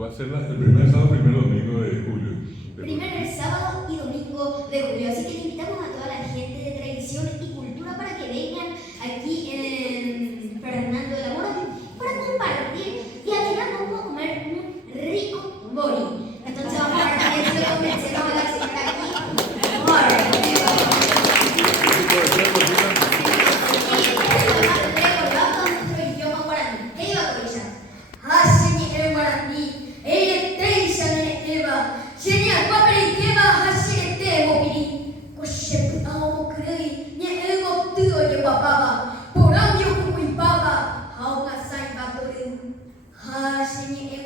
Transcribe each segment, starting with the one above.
va a ser el primer sábado, primer domingo de julio. Primer sábado y domingo de julio. Así que le invitamos a toda la gente de tradición y cultura para que vengan aquí en Fernando de la Mora para compartir. Y al final vamos a comer un rico bori. Entonces vamos a ver también si lo convencemos a la señora aquí.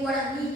Guarani